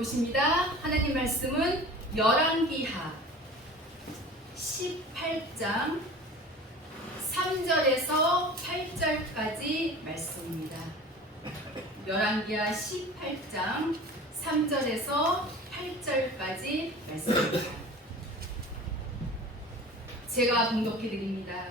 보십니다. 하나님 말씀은 열왕기하 18장 3절에서 8절까지 말씀입니다. 열왕기하 18장 3절에서 8절까지 말씀입니다. 제가 봉독해 드립니다.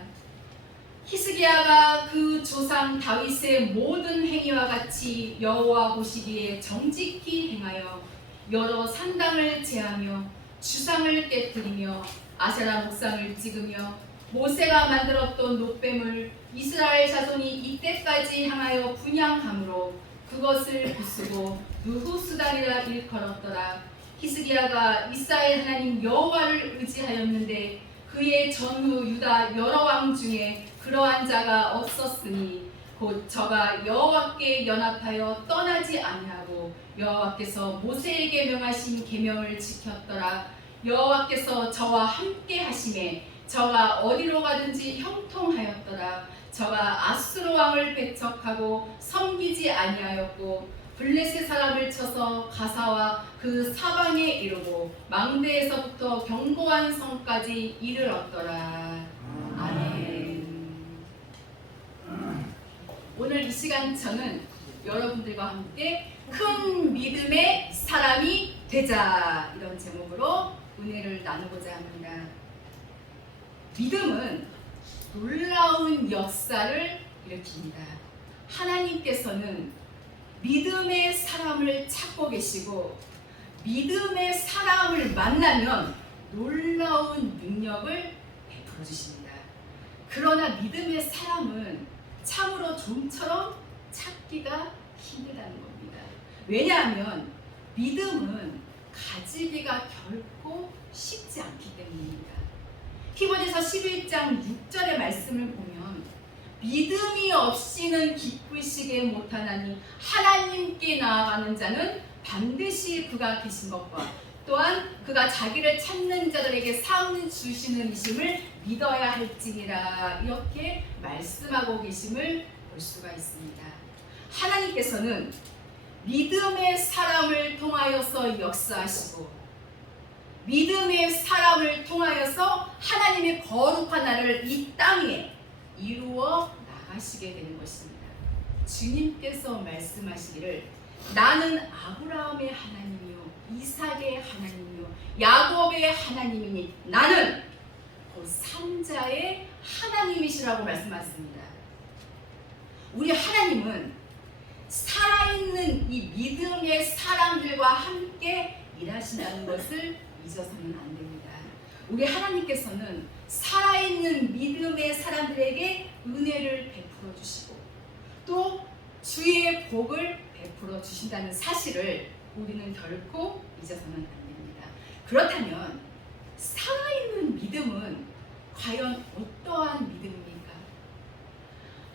히스기야가 그 조상 다윗의 모든 행위와 같이 여호와 보시기에 정직히 행하여 여러 산당을 제하며 주상을 깨뜨리며 아세라 목상을 찍으며 모세가 만들었던 놋뱀을 이스라엘 자손이 이때까지 향하여 분향함으로 그것을 부수고 느후수달이라 일컬었더라. 히스기야가 이스라엘 하나님 여호와를 의지하였는데 그의 전후 유다 여러 왕 중에 그러한 자가 없었으니 곧 저가 여호와께 연합하여 떠나지 아니하고 여호와께서 모세에게 명하신 계명을 지켰더라. 여호와께서 저와 함께 하심에 저가 어디로 가든지 형통하였더라. 저가 아수르 왕을 배척하고 섬기지 아니하였고 블레셋 사람을 쳐서 가사와 그 사방에 이르고 망대에서부터 견고한 성까지 이르렀더라. 아멘. 오늘 이 시간 저는 여러분들과 함께 큰 믿음의 사람이 되자, 이런 제목으로 은혜를 나누고자 합니다. 믿음은 놀라운 역사를 일으킵니다. 하나님께서는 믿음의 사람을 찾고 계시고 믿음의 사람을 만나면 놀라운 능력을 베풀어 주십니다. 그러나 믿음의 사람은 참으로 좀처럼 찾기가 힘들다는 겁니다. 왜냐하면 믿음은 가지기가 결코 쉽지 않기 때문입니다. 히브리서 11장 6절의 말씀을 보면 믿음이 없이는 기쁘시게 못하나니 하나님께 나아가는 자는 반드시 그가 계신 것과 또한 그가 자기를 찾는 자들에게 상 주시는 이심을 믿어야 할지니라, 이렇게 말씀하고 계심을 볼 수가 있습니다. 하나님께서는 믿음의 사람을 통하여서 역사하시고 믿음의 사람을 통하여서 하나님의 거룩한 나라를 이 땅에 이루어 나가시게 되는 것입니다. 주님께서 말씀하시기를 나는 아브라함의 하나님이요 이삭의 하나님이요 야곱의 하나님이니 나는 곧 삼자의 하나님이시라고 말씀하셨습니다. 우리 하나님은 살아있는 이 믿음의 사람들과 함께 일하신다는 것을 잊어서는 안 됩니다. 우리 하나님께서는 살아있는 믿음의 사람들에게 은혜를 베풀어 주시고 또 주의 복을 베풀어 주신다는 사실을 우리는 결코 잊어서는 안 됩니다. 그렇다면 살아있는 믿음은 과연 어떠한 믿음입니까?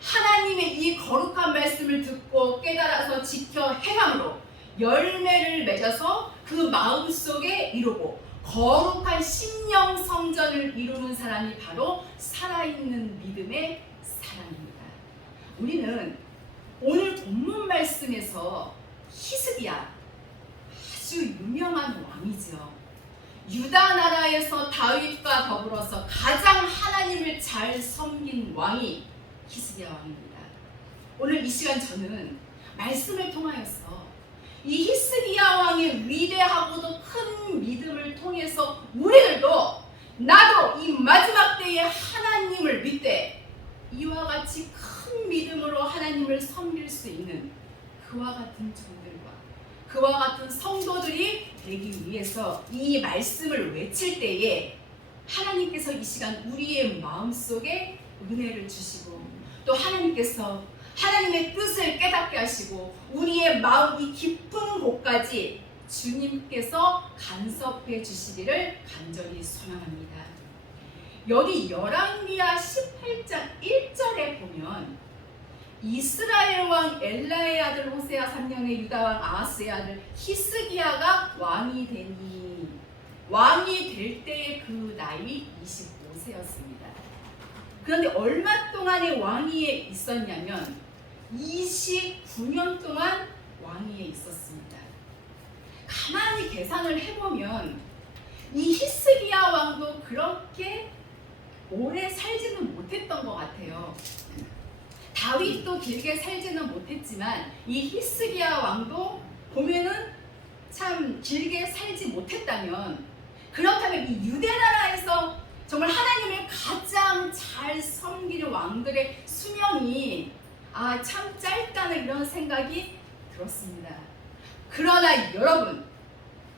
하나님의 이 거룩한 말씀을 듣고 깨달아서 지켜 행함으로 열매를 맺어서 그 마음속에 이루고 거룩한 심령 성전을 이루는 사람이 바로 살아있는 믿음의 사람입니다. 우리는 오늘 본문 말씀에서 히스기야, 아주 유명한 왕이죠. 유다 나라에서 다윗과 더불어서 가장 하나님을 잘 섬긴 왕이 히스기야 왕입니다. 오늘 이 시간 저는 말씀을 통하여서 이 히스기야 왕의 위대하고도 큰 믿음을 통해서 우리들도 나도 이 마지막 때에 하나님을 믿되 이와 같이 큰 믿음으로 하나님을 섬길 수 있는 그와 같은 종들과 그와 같은 성도들이 되기 위해서 이 말씀을 외칠 때에 하나님께서 이 시간 우리의 마음속에 은혜를 주시고 또 하나님께서 하나님의 뜻을 깨닫게 하시고 우리의 마음이 깊은 곳까지 주님께서 간섭해 주시기를 간절히 소망합니다. 여기 열왕기하 18장 1절에 보면 이스라엘 왕 엘라의 아들 호세아 3년의 유다 왕 아하스의 아들 히스기야가 왕이 되니 왕이 될 때의 그 나이 25세였습니다. 그런데 얼마 동안의 왕위에 있었냐면 29년 동안 왕위에 있었습니다. 가만히 계산을 해보면 이 히스기야 왕도 그렇게 오래 살지는 못했던 것 같아요. 다윗도 길게 살지는 못했지만 이 히스기야 왕도 보면은 참 길게 살지 못했다면, 그렇다면 이 유대 나라에서 정말 하나님을 가장 잘 섬기는 왕들의 수명이 참 짧다는 이런 생각이 들었습니다. 그러나 여러분,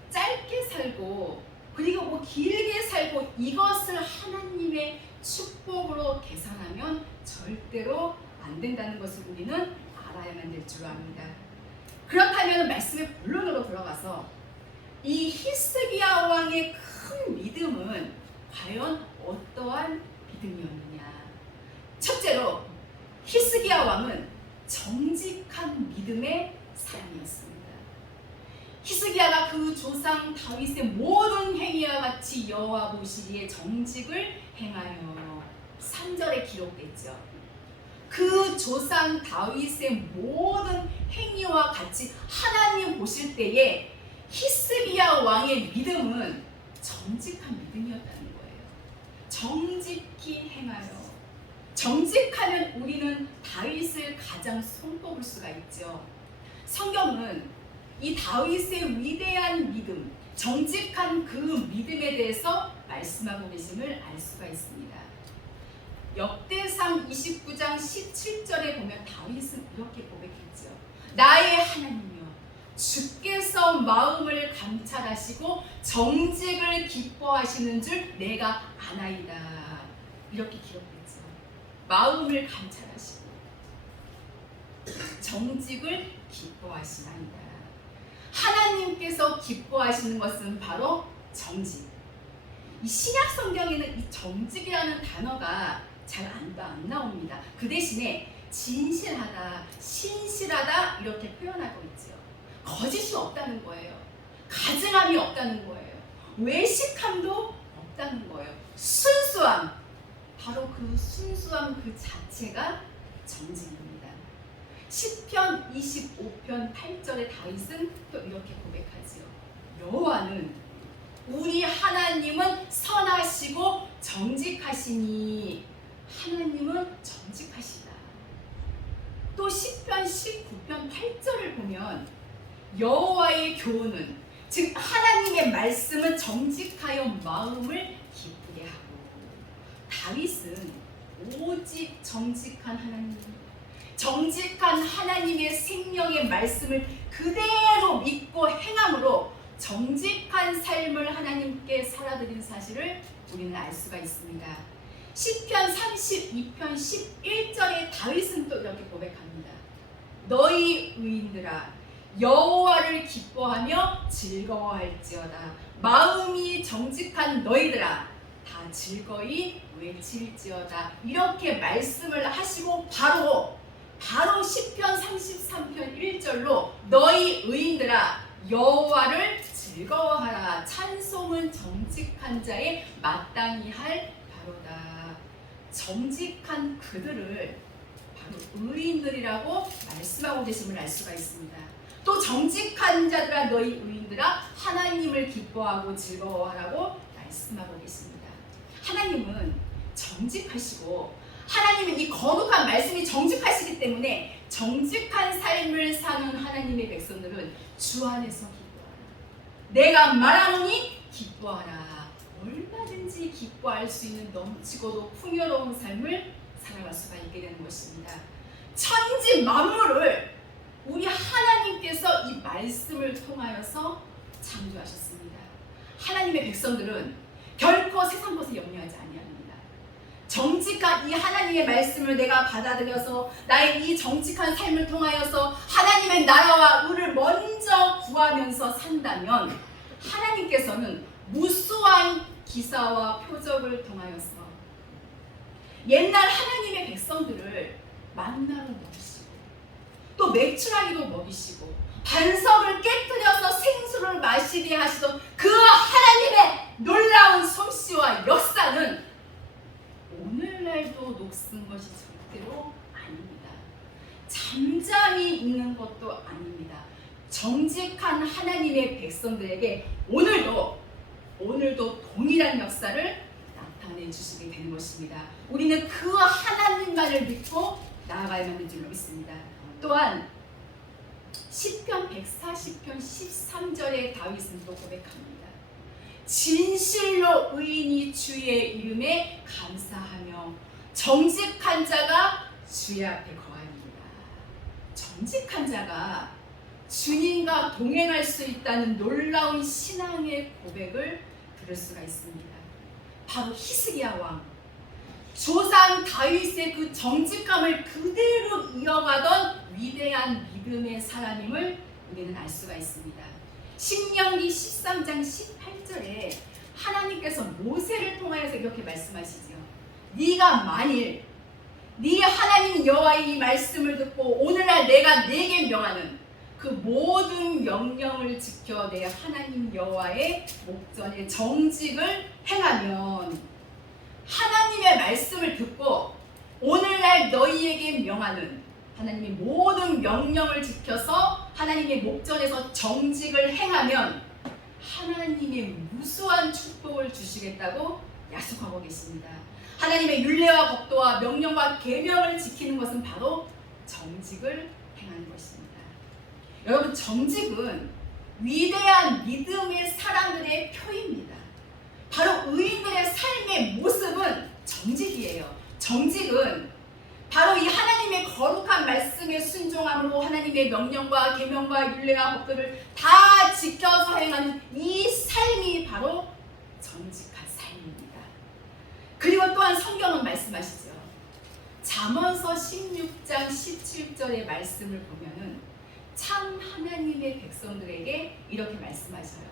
짧게 살고 그리고 뭐 길게 살고 이것을 하나님의 축복으로 계산하면 절대로 안 된다는 것을 우리는 알아야만 될 줄 압니다. 그렇다면 말씀의 본론으로 들어가서 이 히스기야 왕의 큰 믿음은 과연 어떠한 믿음이었느냐. 첫째로 히스기야 왕은 정직한 믿음의 사람이었습니다. 히스기야가 그 조상 다윗의 모든 행위와 같이 여호와 보시기에 정직을 행하여 3절에 기록됐죠. 그 조상 다윗의 모든 행위와 같이 하나님 보실 때에 히스기야 왕의 믿음은 정직한 믿음이었다는 거예요. 정직히 행하여. 정직하면 우리는 다윗을 가장 손꼽을 수가 있죠. 성경은 이 다윗의 위대한 믿음, 정직한 그 믿음에 대해서 말씀하고 계심을 알 수가 있습니다. 역대상 29장 17절에 보면 다윗은 이렇게 고백했죠. 나의 하나님이여, 주께서 마음을 감찰하시고 정직을 기뻐하시는 줄 내가 아나이다. 이렇게 기록했죠. 마음을 감찰하시고 정직을 기뻐하시나이다. 하나님께서 기뻐하시는 것은 바로 정직. 이 신약 성경에는 이 정직이라는 단어가 잘 안 나옵니다. 그 대신에 진실하다, 신실하다 이렇게 표현하고 있죠. 거짓이 없다는 거예요. 가증함이 없다는 거예요. 외식함도 없다는 거예요. 순수함, 바로 그 순수함 그 자체가 정직입니다. 시편 25편 8절에 다윗은 또 이렇게 고백하지요. 여호와는 우리 하나님은 선하시고 정직하시니. 하나님은 정직하시다. 또 시편 19편 8절을 보면 여호와의 교훈은, 즉 하나님의 말씀은 정직하여 마음을 기쁘게 하고. 다윗은 오직 정직한 하나님, 정직한 하나님의 생명의 말씀을 그대로 믿고 행함으로 정직한 삶을 하나님께 살아드린 사실을 우리는 알 수가 있습니다. 시편 32편 11절에 다윗은 또 이렇게 고백합니다. 너희 의인들아, 여호와를 기뻐하며 즐거워할지어다. 마음이 정직한 너희들아, 다 즐거이 외칠지어다. 이렇게 말씀을 하시고 바로 시편 33편 1절로 너희 의인들아 여호와를 즐거워하라. 찬송은 정직한 자의 마땅히 할 바로다. 정직한 그들을 바로 의인들이라고 말씀하고 계심을 알 수가 있습니다. 또 정직한 자들아 너희 의인들아 하나님을 기뻐하고 즐거워하라고 말씀하고 계십니다. 하나님은 정직하시고 하나님은 이 거룩한 말씀이 정직하시기 때문에 정직한 삶을 사는 하나님의 백성들은 주 안에서 기뻐하라. 내가 말하노니 기뻐하라. 얼마든지 기뻐할 수 있는 넘치고도 풍요로운 삶을 살아갈 수가 있게 되는 것입니다. 천지 만물을 우리 하나님께서 이 말씀을 통하여서 창조하셨습니다. 하나님의 백성들은 결코 세상 것을 염려하지 아니합니다. 정직한 이 하나님의 말씀을 내가 받아들여서 나의 이 정직한 삶을 통하여서 하나님의 나라와 의를 먼저 구하면서 산다면 하나님께서는 무수한 기사와 표적을 통하여서 옛날 하나님의 백성들을 만나로 먹이시고 또 메추라기도 먹이시고 반석을 깨뜨려서 생수를 마시게 하시던 그 하나님의 놀라운 솜씨와 역사는 오늘날도 녹슨 것이 절대로 아닙니다. 잠잠히 있는 것도 아닙니다. 정직한 하나님의 백성들에게 오늘도 동일한 역사를 나타내 주시게 되는 것입니다. 우리는 그 하나님만을 믿고 나아가야만 줄로 믿습니다. 또한 시편 140편 13절에 다윗은 또 고백합니다. 진실로 의인이 주의 이름에 감사하며 정직한 자가 주의 앞에 거합니다. 정직한 자가 주님과 동행할 수 있다는 놀라운 신앙의 고백을 들을 수가 있습니다. 바로 히스기야 왕, 조상 다윗의 그 정직함을 그대로 이어가던 위대한 믿음의 사람임을 우리는 알 수가 있습니다. 신명기 13장 18절에 하나님께서 모세를 통하여서 이렇게 말씀하시죠. 네가 만일 네 하나님 여호와의 이 말씀을 듣고 오늘날 내가 네게 명하는 그 모든 명령을 지켜 내 하나님 여호와의 목전에 정직을 행하면, 하나님의 말씀을 듣고 오늘날 너희에게 명하는 하나님의 모든 명령을 지켜서 하나님의 목전에서 정직을 행하면 하나님의 무수한 축복을 주시겠다고 약속하고 계십니다. 하나님의 율례와 법도와 명령과 계명을 지키는 것은 바로 정직을 행하는 것입니다. 여러분, 정직은 위대한 믿음의 사람들의 표입니다. 바로 의인들의 삶의 모습은 정직이에요. 정직은 바로 이 하나님의 거룩한 말씀에 순종함으로 하나님의 명령과 계명과 율례와 법도를 다 지켜서 행하는 이 삶이 바로 정직한 삶입니다. 그리고 또한 성경은 말씀하시죠. 잠언서 16장 17절의 말씀을 보면은 참 하나님의 백성들에게 이렇게 말씀하셔요.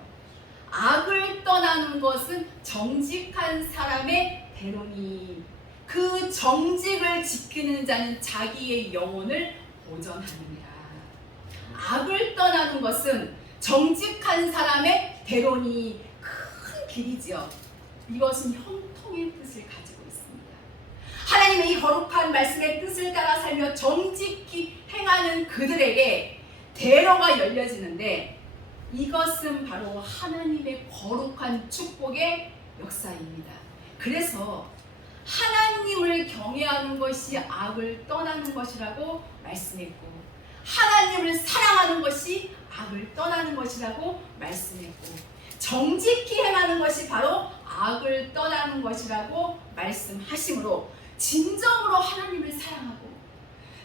악을 떠나는 것은 정직한 사람의 대로니 그 정직을 지키는 자는 자기의 영혼을 보전하느니라. 악을 떠나는 것은 정직한 사람의 대로니 큰 길이지요. 이것은 형통의 뜻을 가지고 있습니다. 하나님의 이 거룩한 말씀의 뜻을 따라 살며 정직히 행하는 그들에게 대로가 열려지는데, 이것은 바로 하나님의 거룩한 축복의 역사입니다. 그래서 하나님을 경외하는 것이 악을 떠나는 것이라고 말씀했고, 하나님을 사랑하는 것이 악을 떠나는 것이라고 말씀했고, 정직히 행하는 것이 바로 악을 떠나는 것이라고 말씀하시므로 진정으로 하나님을 사랑하고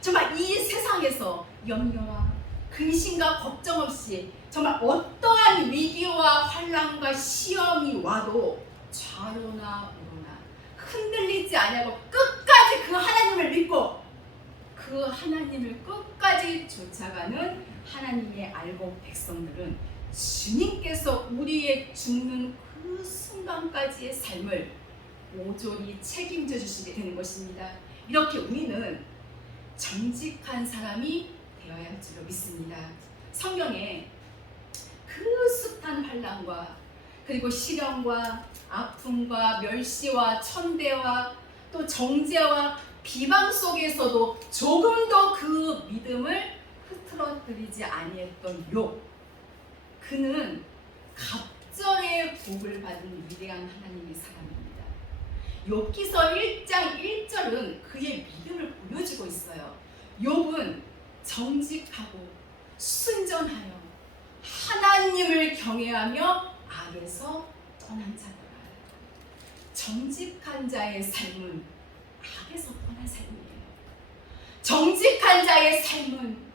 정말 이 세상에서 염려와 근심과 걱정 없이 정말 어떠한 위기와 환난과 시험이 와도 좌로나 우로나 흔들리지 아니하고 끝까지 그 하나님을 믿고 그 하나님을 끝까지 쫓아가는 하나님의 알곡 백성들은 주님께서 우리의 죽는 그 순간까지의 삶을 오조리 책임져 주시게 되는 것입니다. 이렇게 우리는 정직한 사람이 되어야 할 줄로 믿습니다. 성경에 그 숱한 환난과 그리고 시련과 아픔과 멸시와 천대와 또 정죄와 비방 속에서도 조금도 그 믿음을 흐트러뜨리지 아니했던 욥, 그는 갑절의 복을 받은 위대한 하나님의 사람입니다. 욥기서 1장 1절은 그의 믿음을 보여주고 있어요. 욥은 정직하고 순전하여 하나님을 경외하며 악에서 떠난 자더라. 정직한 자의 삶은 악에서 떠난 삶이에요. 정직한 자의 삶은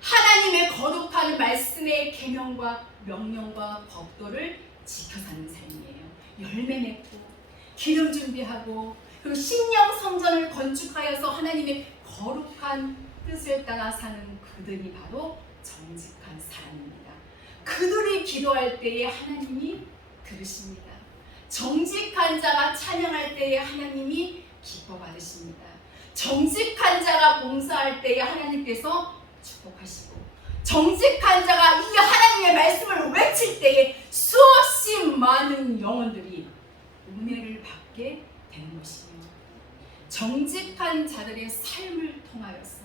하나님의 거룩한 말씀의 계명과 명령과 법도를 지켜 사는 삶이에요. 열매 맺고 기름 준비하고 그리고 신령 성전을 건축하여서 하나님의 거룩한 뜻을 따라 사는 그들이 바로 정직한 사람입니다. 그들이 기도할 때에 하나님이 들으십니다. 정직한 자가 찬양할 때에 하나님이 기뻐 받으십니다. 정직한 자가 봉사할 때에 하나님께서 축복하시고, 정직한 자가 이 하나님의 말씀을 외칠 때에 수없이 많은 영혼들이 은혜를 받게 되는 것이며, 정직한 자들의 삶을 통하여서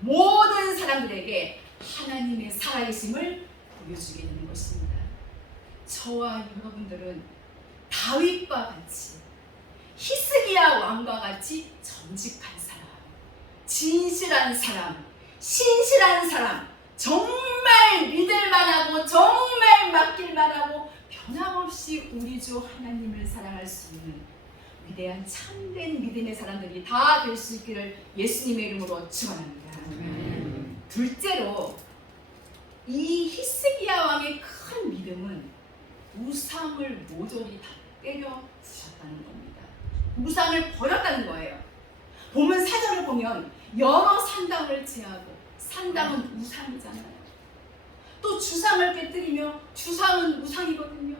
모든 사람들에게 하나님의 살아계심을 보여주게 되는 것입니다. 저와 여러분들은 다윗과 같이, 히스기야 왕과 같이 정직한 사람, 진실한 사람, 신실한 사람, 정말 믿을만하고 정말 맡길만하고 변함없이 우리 주 하나님을 사랑할 수 있는 위대한 참된 믿음의 사람들이 다 될 수 있기를 예수님의 이름으로 축원합니다. 둘째로 이 히스기야 왕의 큰 믿음은 우상을 모조리 다 때려 부셨다는 겁니다. 우상을 버렸다는 거예요. 보면 사절을 보면 여러 산당을 제하고, 산당은 우상이잖아요. 또 주상을 깨뜨리며, 주상은 우상이거든요.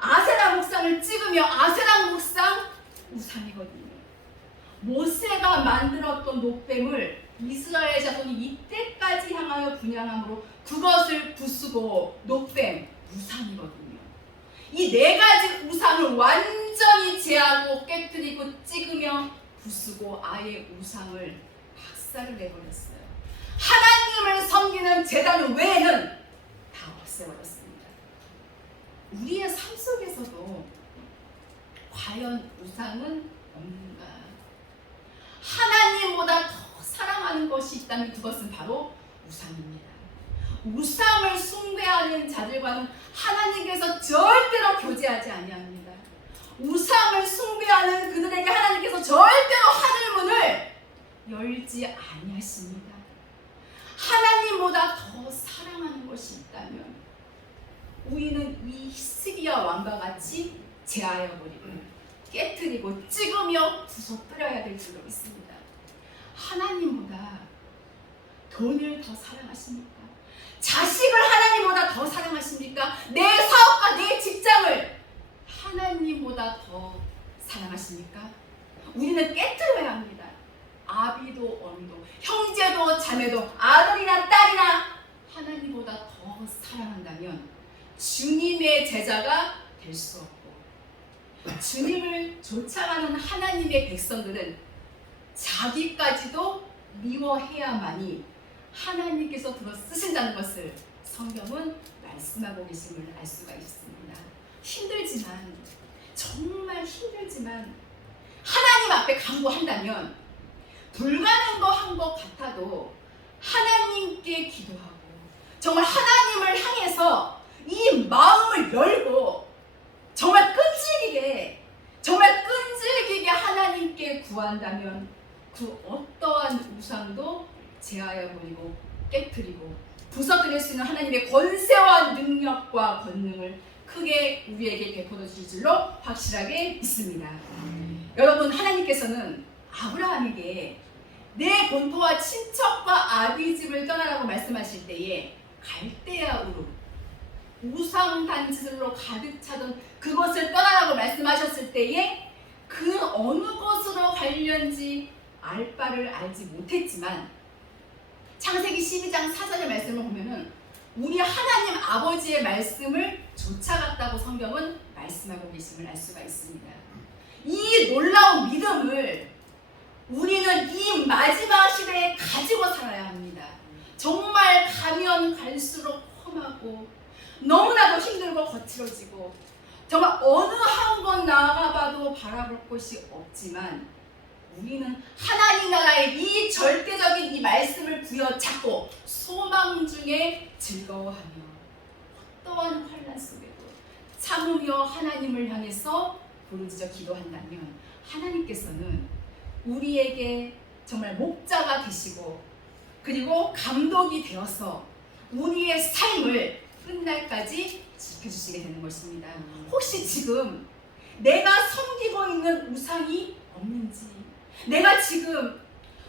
아세라 목상을 찍으며, 아세라 목상 우상이거든요. 모세가 만들었던 녹뱀을 이스라엘 자손이 이때까지 향하여 분향함으로 그것을 부수고, 녹뱀 우상이거든요. 이 네 가지 우상을 완전히 제하고 깨뜨리고 찍으며 부수고 아예 우상을 박살을 내버렸어요. 하나님을 섬기는 제단 외에는 다 없애버렸습니다. 우리의 삶 속에서도 과연 우상은 없는가? 하나님보다 더 사랑하는 것이 있다면 그것은 바로 우상입니다. 우상을 숭배하는 자들과는 하나님께서 절대로 교제하지 아니합니다. 우상을 숭배하는 그들에게 하나님께서 절대로 하늘문을 열지 아니하십니다. 하나님보다 더 사랑하는 것이 있다면 우리는 이 히스기야 왕과 같이 제하여버리고 깨뜨리고 찍으며 부숴뜨려야 될 줄로 믿습니다. 하나님보다 돈을 더 사랑하십니까? 자식을 하나님보다 더 사랑하십니까? 내 사업과 내 직장을 하나님보다 더 사랑하십니까? 우리는 깨뜨려야 합니다. 아비도 어미도 형제도 자매도 아들이나 딸이나 하나님보다 더 사랑한다면 주님의 제자가 될 수 없고, 주님을 쫓아가는 하나님의 백성들은 자기까지도 미워해야만이 하나님께서 들어 쓰신다는 것을 성경은 말씀하고 계심을 알 수가 있습니다. 힘들지만, 정말 힘들지만 하나님 앞에 강구한다면 불가능한 것 같아도 하나님께 기도하고 정말 하나님을 향해서 이 마음을 열고 정말 끈질기게 하나님께 구한다면 그 어떠한 우상도 제하여 버리고 깨뜨리고 부서뜨릴 수 있는 하나님의 권세와 능력과 권능을 크게 우리에게 베풀어 주실 줄로 확실하게 믿습니다. 여러분, 하나님께서는 아브라함에게 내 본토와 친척과 아비 집을 떠나라고 말씀하실 때에 갈대아우르 우상 단지들로 가득 차던 그것을 떠나라고 말씀하셨을 때에 그 어느 곳으로 갈련지 알 바를 알지 못했지만 창세기 12장 4절의 말씀을 보면은 우리 하나님 아버지의 말씀을 쫓아갔다고 성경은 말씀하고 계심을 알 수가 있습니다. 이 놀라운 믿음을 우리는 이 마지막 시대에 가지고 살아야 합니다. 정말 가면 갈수록 험하고 너무나도 힘들고 거칠어지고 정말 어느 한 곳 나가봐도 바라볼 곳이 없지만 우리는 하나님 나라의 이 절대적인 이 말씀을 부여잡고 소망 중에 즐거워하며 어떠한 환난 속에도 참으며 하나님을 향해서 부르짖어 기도한다면 하나님께서는 우리에게 정말 목자가 되시고 그리고 감독이 되어서 우리의 삶을 끝날까지 지켜주시게 되는 것입니다. 혹시 지금 내가 섬기고 있는 우상이 없는지, 내가 지금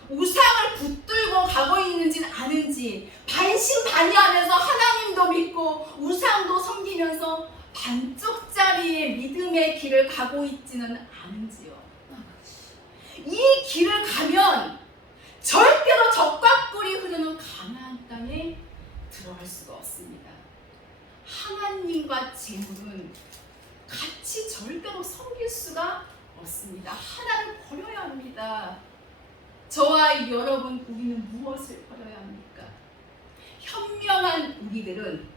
우상을 붙들고 가고 있는지는 아는지, 반신반의하면서 하나님도 믿고 우상도 섬기면서 반쪽짜리의 믿음의 길을 가고 있지는 않은지요. 이 길을 가면 절대로 적과 꿀이 흐르는 가나안 땅에 들어갈 수가 없습니다. 하나님과 재물은 같이 절대로 섬길 수가 없습니다. 하나를 버려야 합니다. 저와 여러분, 우리는 무엇을 버려야 합니까? 현명한 우리들은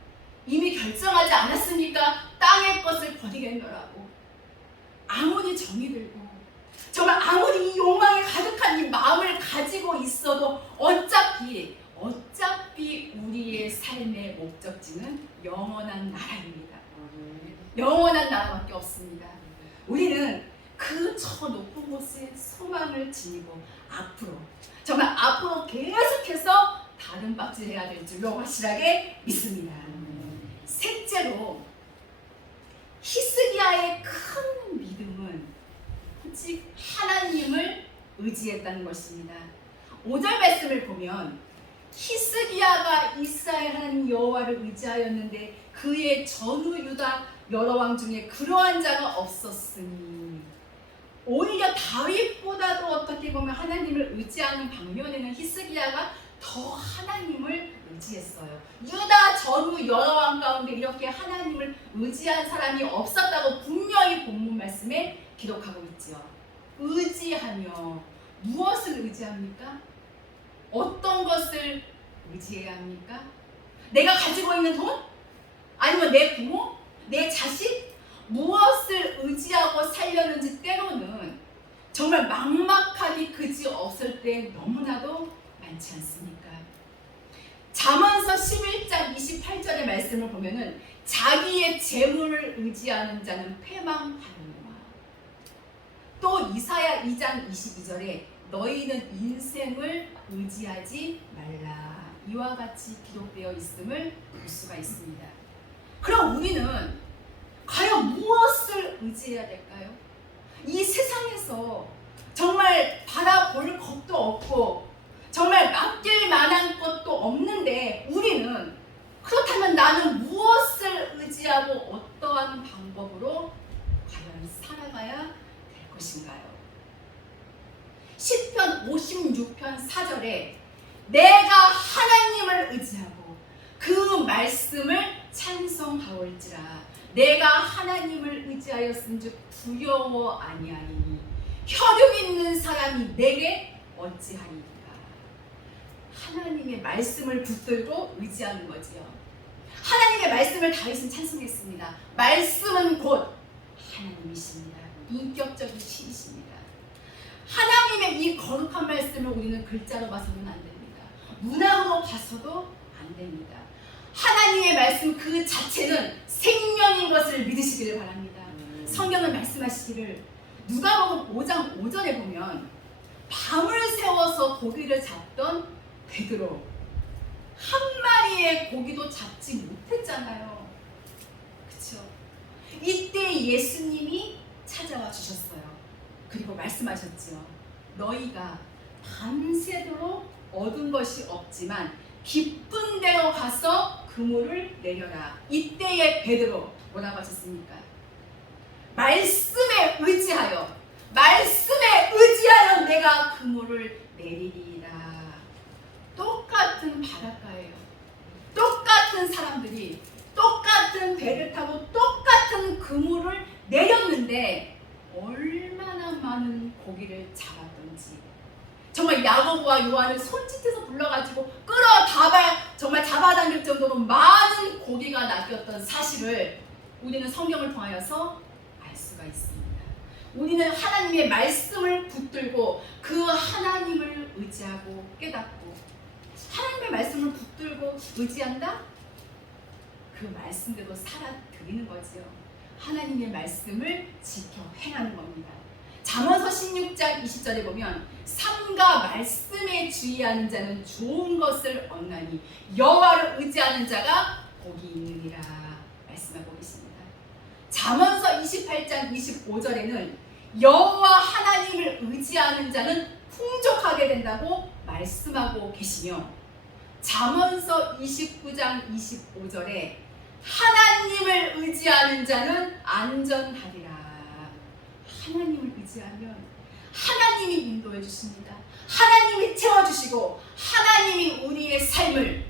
이미 결정하지 않았습니까? 땅의 것을 버리겠노라고. 아무리 정이 들고 정말 아무리 이 욕망에 가득한 이 마음을 가지고 있어도 어차피 우리의 삶의 목적지는 영원한 나라입니다. 영원한 나라밖에 없습니다. 우리는 그 저 높은 곳에 소망을 지니고 정말 앞으로 계속해서 다른 박질 해야 될 줄로 확실하게 믿습니다. 셋째로 히스기야의 큰 믿음은 오직 하나님을 의지했다는 것입니다. 5절 말씀을 보면 히스기야가 이스라엘 하나님 여호와를 의지하였는데 그의 전후 유다 여러 왕 중에 그러한 자가 없었으니, 오히려 다윗보다도 어떻게 보면 하나님을 의지하는 방면에는 히스기야가 더 하나님을 의지했어요. 유다 전후 여러 왕 가운데 이렇게 하나님을 의지한 사람이 없었다고 분명히 본문 말씀에 기록하고 있지요. 의지하며 무엇을 의지합니까? 어떤 것을 의지해야 합니까? 내가 가지고 있는 돈? 아니면 내 부모? 내 자식? 무엇을 의지하고 살려는지 때로는 정말 막막하기 그지없을 때 너무나도 많지 않습니까? 잠언서 11장 28절의 말씀을 보면은 자기의 재물을 의지하는 자는 패망하느니라. 또 이사야 2장 22절에 너희는 인생을 의지하지 말라. 이와 같이 기록되어 있음을 볼 수가 있습니다. 그럼 우리는 과연 무엇을 의지해야 될까요? 이 세상에서 정말 바라볼 것도 없고 정말 맡길 만한 것도 없는데 우리는 그렇다면 나는 무엇을 의지하고 어떠한 방법으로 과연 살아가야 될 것인가요? 시편 56편 4절에 내가 하나님을 의지하고 그 말씀을 찬송하올지라. 내가 하나님을 의지하였은즉 두려워 아니하리니 혈육 있는 사람이 내게 어찌하리까. 하나님의 말씀을 붙들고 의지하는 거지요. 하나님의 말씀을 다윗은 찬송했습니다. 말씀은 곧 하나님이십니다. 인격적인 신이십니다. 하나님의 이 거룩한 말씀을 우리는 글자로 봐서는 안 됩니다. 문학으로 봐서도 안 됩니다. 하나님의 말씀 그 자체는 생명인 것을 믿으시기를 바랍니다. 성경은 말씀하시기를 누가복음 5장 5절에 보면 밤을 새워서 고기를 잡던 베드로 한 마리의 고기도 잡지 못했잖아요. 그렇죠? 이때 예수님이 찾아와 주셨어요. 그리고 말씀하셨죠. 너희가 밤새도록 얻은 것이 없지만 깊은 데로 가서 그물을 내려라. 이때의 베드로 뭐라고 하셨습니까? 말씀에 의지하여 내가 그물을 내리리라. 똑같은 바닷가예요. 똑같은 사람들이 똑같은 배를 타고 똑같은 그물을 내렸는데 얼마나 많은 고기를 잡았던지. 정말 야고보와 요한을 손짓해서 불러가지고 정말 잡아당길 정도로 많은 고기가 낚였던 사실을 우리는 성경을 통하여서 알 수가 있습니다. 우리는 하나님의 말씀을 붙들고 그 하나님을 의지하고 깨닫고 하나님의 말씀을 붙들고 의지한다? 그 말씀대로 살아드리는 거지요. 하나님의 말씀을 지켜 행하는 겁니다. 잠언서 16장 20절에 보면 삼가 말씀에 주의하는 자는 좋은 것을 얻나니 여호와를 의지하는 자가 복이 있느니라 말씀하고 계십니다. 잠언서 28장 25절에는 여호와 하나님을 의지하는 자는 풍족하게 된다고 말씀하고 계시며 잠언서 29장 25절에 하나님을 의지하는 자는 안전하리라. 하나님을 의지하면 하나님이 인도해 주십니다. 하나님이 채워주시고 하나님이 우리의 삶을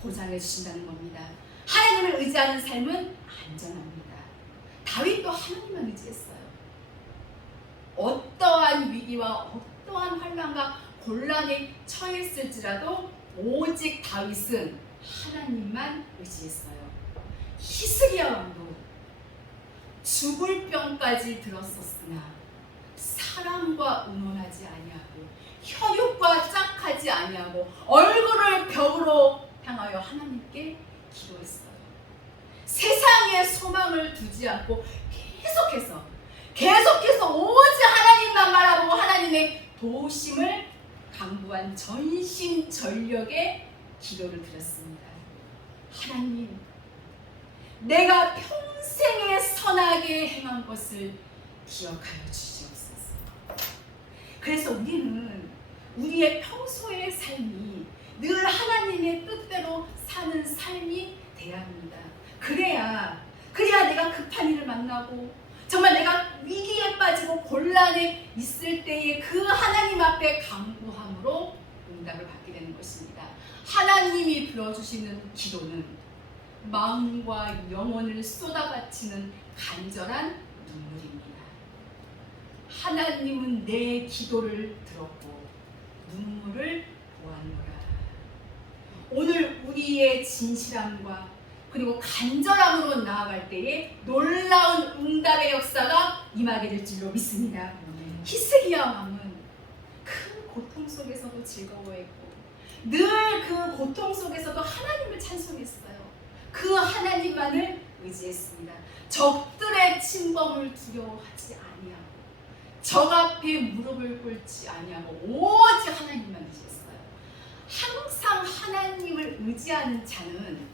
보장해 주신다는 겁니다. 하나님을 의지하는 삶은 안전합니다. 다윗도 하나님만 의지했어요. 어떠한 위기와 어떠한 환난과 곤란에 처했을지라도 오직 다윗은 하나님만 의지했어요. 히스기야 왕도 죽을 병까지 들었었으나 사랑과 의논하지 아니하고 혈육과 짝하지 아니하고 얼굴을 벽으로 향하여 하나님께 기도했어요. 세상에 소망을 두지 않고 계속해서 오직 하나님만 바라보고 하나님의 도우심을 강구한 전심전력의 기도를 드렸습니다. 하나님, 내가 평생에 선하게 행한 것을 기억하여 주시옵소서. 그래서 우리는 우리의 평소의 삶이 늘 하나님의 뜻대로 사는 삶이 돼야 합니다. 그래야 내가 급한 일을 만나고 정말 내가 위기에 빠지고 곤란에 있을 때에 그 하나님 앞에 간구함으로 응답을 받게 되는 것입니다. 하나님이 들어주시는 기도는 마음과 영혼을 쏟아바치는 간절한 눈물입니다. 하나님은 내 기도를 들었고 눈물을 보았노라. 오늘 우리의 진실함과 그리고 간절함으로 나아갈 때에 놀라운 응답의 역사가 임하게 될 줄로 믿습니다. 히스기야 왕은 큰 고통 속에서도 즐거워했고 늘 그 고통 속에서도 하나님을 찬송했어요. 그 하나님만을 의지했습니다. 적들의 침범을 두려워하지 아니하고 적 앞에 무릎을 꿇지 아니하고 오직 하나님만 의지했어요. 항상 하나님을 의지하는 자는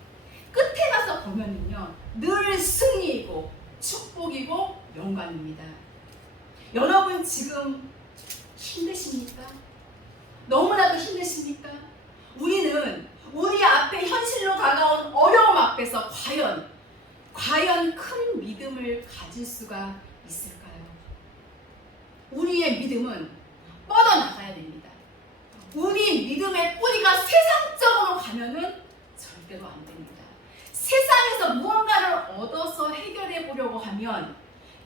끝에 가서 보면은요 늘 승리이고 축복이고 영광입니다. 여러분 지금 힘드십니까? 너무나도 힘드십니까? 우리는 우리 앞에 현실로 다가온 어려움 앞에서 과연 큰 믿음을 가질 수가 있을까요? 우리의 믿음은 뻗어나가야 됩니다. 우리 믿음의 뿌리가 세상적으로 가면은 절대로 안 됩니다. 세상에서 무언가를 얻어서 해결해 보려고 하면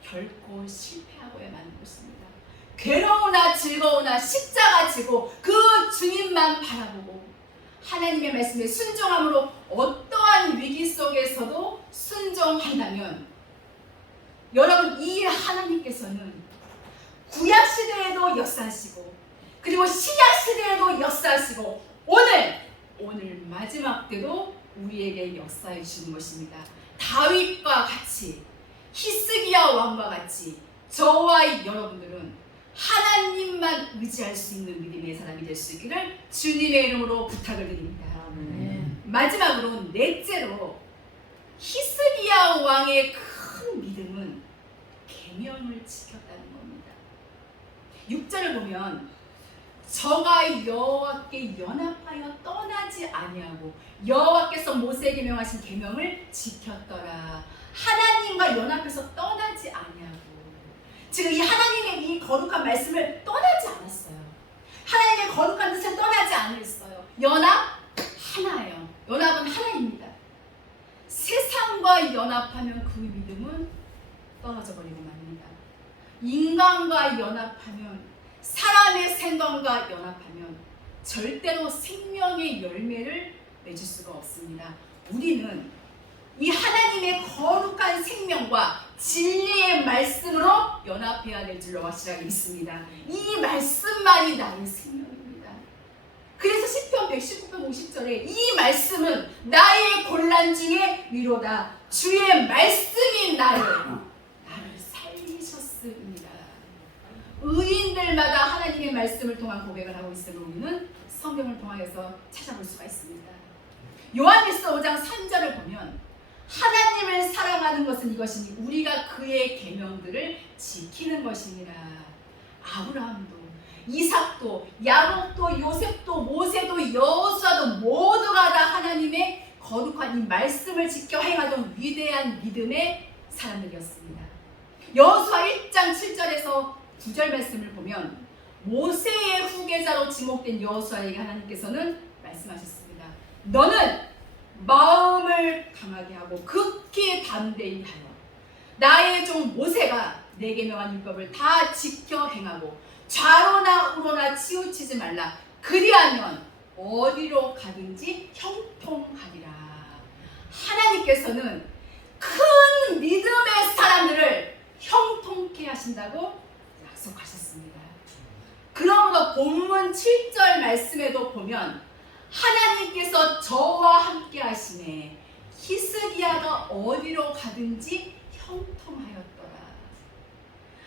결코 실패하고야 마는 것입니다. 괴로우나 즐거우나 십자가 지고 그 주님만 바라보고 하나님의 말씀에 순종함으로 어떠한 위기 속에서도 순종한다면 여러분 이 하나님께서는 구약 시대에도 역사하시고 그리고 신약 시대에도 역사하시고 오늘 마지막 때도 우리에게 역사해 주시는 것입니다. 다윗과 같이 히스기야 왕과 같이 저와 여러분들은 하나님만 의지할 수 있는 믿음의 사람이 될 수 있기를 주님의 이름으로 부탁을 드립니다. 마지막으로 넷째로 히스기야 왕의 큰 믿음은 계명을 지켰다는 겁니다. 6절을 보면 저가 여호와께 연합하여 떠나지 아니하고 여호와께서 모세에게 명하신 계명을 지켰더라. 하나님과 연합해서 떠나지 아니하고 지금 이 하나님의 이 거룩한 말씀을 떠나지 않았어요. 하나님의 거룩한 뜻을 떠나지 않았어요. 연합 하나예요. 연합은 하나입니다. 세상과 연합하면 그 믿음은 떨어져 버리고 맙니다. 인간과 연합하면 사람의 생각과 연합하면 절대로 생명의 열매를 맺을 수가 없습니다. 우리는 이 하나님의 거룩한 생명과 진리의 말씀으로 연합해야 될 줄로 확실하게 믿습니다. 이 말씀만이 나의 생명입니다. 그래서 시편 119편 50절에 이 말씀은 나의 곤란 중에 위로다. 주의 말씀이 나를 살리셨습니다. 의인들마다 하나님의 말씀을 통한 고백을 하고 있음을 우리는 성경을 통해서 찾아볼 수가 있습니다. 요한일서 5장 3절을 보면 하나님을 사랑하는 것은 이것이니 우리가 그의 계명들을 지키는 것이니라. 아브라함도 이삭도 야곱도 요셉도 모세도 여호수아도 모두가 다 하나님의 거룩한 이 말씀을 지켜 행하던 위대한 믿음의 사람들이었습니다. 여호수아 1장 7절에서 9절 말씀을 보면 모세의 후계자로 지목된 여호수아에게 하나님께서는 말씀하셨습니다. 너는 마음을 강하게 하고 극히 담대히 하여 나의 종 모세가 내게 명한 율법을 다 지켜 행하고 좌로나 우로나 치우치지 말라. 그리하면 어디로 가든지 형통하리라. 하나님께서는 큰 믿음의 사람들을 형통케 하신다고 약속하셨습니다. 그러므로 본문 7절 말씀에도 보면 하나님께서 저와 함께 하시네 히스기야가 어디로 가든지 형통하였더라.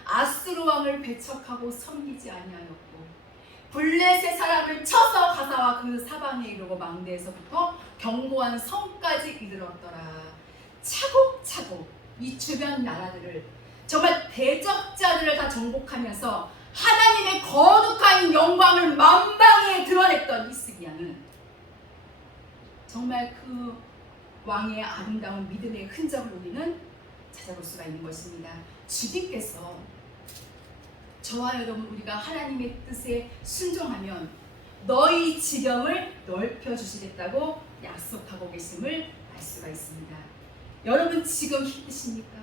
아수르 왕을 배척하고 섬기지 아니하였고 블레셋 사람을 쳐서 가사와 그 사방에 이르고 망대에서부터 견고한 성까지 이르렀더라. 차곡차곡 이 주변 나라들을 정말 대적자들을 다 정복하면서 하나님의 거룩한 영광을 만방에 드러냈던 히스기야는 정말 그 왕의 아름다운 믿음의 흔적을 우리는 찾아볼 수가 있는 것입니다. 주님께서 저와 여러분 우리가 하나님의 뜻에 순종하면 너희 지경을 넓혀주시겠다고 약속하고 계심을 알 수가 있습니다. 여러분 지금 힘드십니까?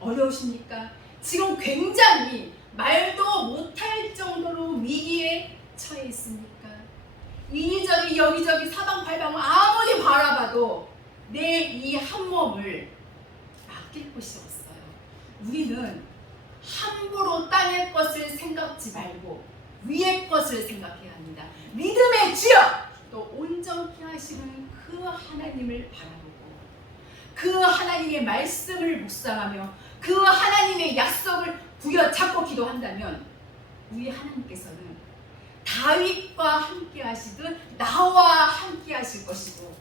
어려우십니까? 지금 굉장히 말도 못할 정도로 위기에 처해 있습니까? 이리저리 여기저기 사방팔방을 아무리 바라봐도 내 이 한 몸을 맡길 곳이 없어요. 우리는 함부로 땅의 것을 생각지 말고 위의 것을 생각해야 합니다. 믿음의 주여 또 온전케 하시는 그 하나님을 바라보고 그 하나님의 말씀을 묵상하며 그 하나님의 약속을 부여잡고 기도한다면 우리 하나님께서는 다윗과 함께 하시듯 나와 함께 하실 것이고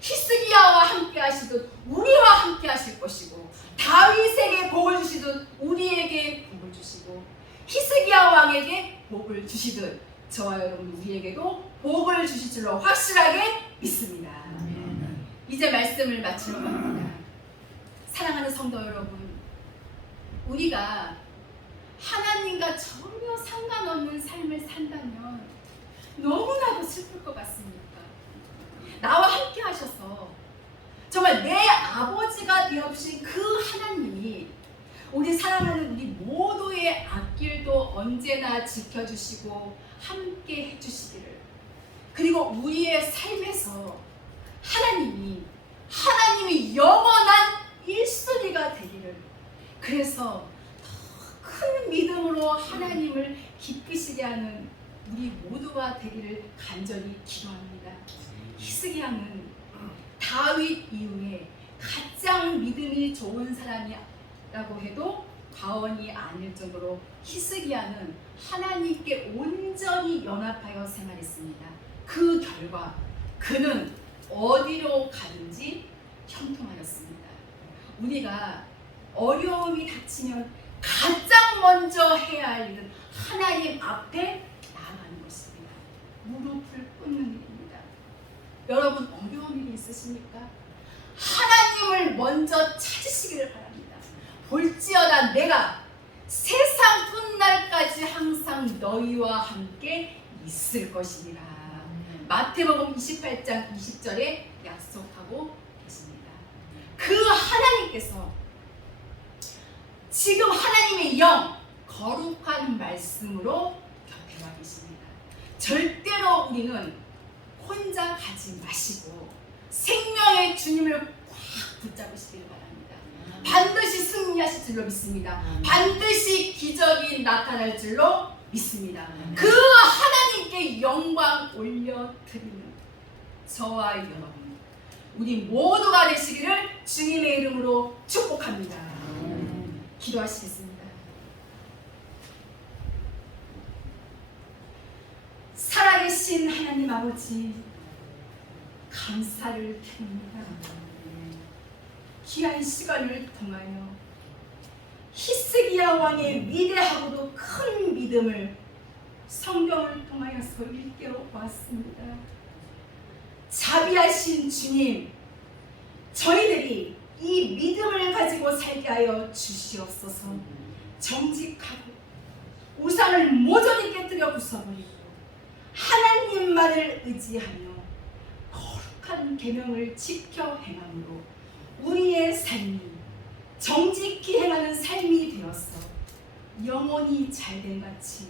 히스기야와 함께 하시듯 우리와 함께 하실 것이고 다윗에게 복을 주시듯 우리에게 복을 주시고 히스기야 왕에게 복을 주시듯 저와 여러분 우리에게도 복을 주실 줄로 확실하게 믿습니다. 이제 말씀을 마치려고 합니다. 사랑하는 성도 여러분, 우리가 하나님과 전혀 상관없는 삶을 산다면 너무나도 슬플 것 같습니까? 나와 함께 하셔서 정말 내 아버지가 되어주신 그 하나님이 우리 사랑하는 우리 모두의 앞길도 언제나 지켜주시고 함께 해주시기를, 그리고 우리의 삶에서 하나님이 영원한 1순위가 되기를, 그래서 더 큰 믿음으로 하나님을 기쁘시게 하는 우리 모두가 되기를 간절히 기도합니다. 히스기야는 다윗 이후에 가장 믿음이 좋은 사람이라고 해도 과언이 아닐 정도로 히스기야는 하나님께 온전히 연합하여 생활했습니다. 그 결과 그는 어디로 가든지 형통하였습니다. 우리가 어려움이 닥치면 가장 먼저 해야 할 일은 하나님 앞에 나아가는 것입니다. 무릎을 꿇는 일입니다. 여러분 어려운 일이 있으십니까? 하나님을 먼저 찾으시기를 바랍니다. 볼지어다 내가 세상 끝날까지 항상 너희와 함께 있을 것이니라. 마태복음 28장 20절에 약속하고 계십니다. 그 하나님께서 지금 하나님의 영 거룩한 말씀으로 곁에 와 계십니다. 절대로 우리는 혼자 가지 마시고 생명의 주님을 꽉 붙잡으시기를 바랍니다. 반드시 승리하실 줄로 믿습니다. 반드시 기적이 나타날 줄로 믿습니다. 그 하나님께 영광 올려드리는 저와 여러분 우리 모두가 되시기를 주님의 이름으로 축복합니다. 기도하시겠습니다. 살아계신 하나님 아버지 감사를 드립니다. 귀한 시간을 통하여 히스기야 왕의 위대하고도 큰 믿음을 성경을 통하여서 일깨워 보았습니다. 자비하신 주님, 저희들이 이 믿음을 가지고 살게 하여 주시옵소서. 정직하고 우상을 모조리 깨뜨려 부숴버리고 하나님만을 의지하며 거룩한 계명을 지켜 행함으로 우리의 삶이 정직히 행하는 삶이 되어서 영혼이 잘된 같이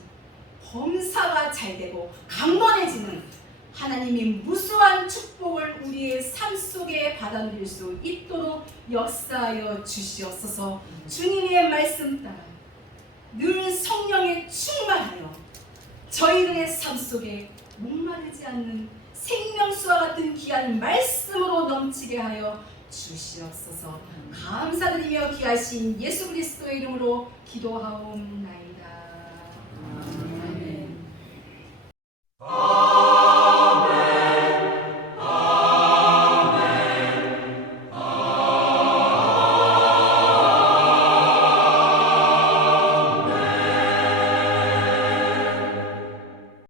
범사가 잘되고 강건해지는 하나님이 무수한 축복을 우리의 삶 속에 받아 누릴 수 있도록 역사하여 주시옵소서. 주님의 말씀 따라 늘 성령에 충만하여 저희들의 삶 속에 목마르지 않는 생명수와 같은 귀한 말씀으로 넘치게 하여 주시옵소서. 감사드리며 귀하신 예수 그리스도의 이름으로 기도하옵나이다.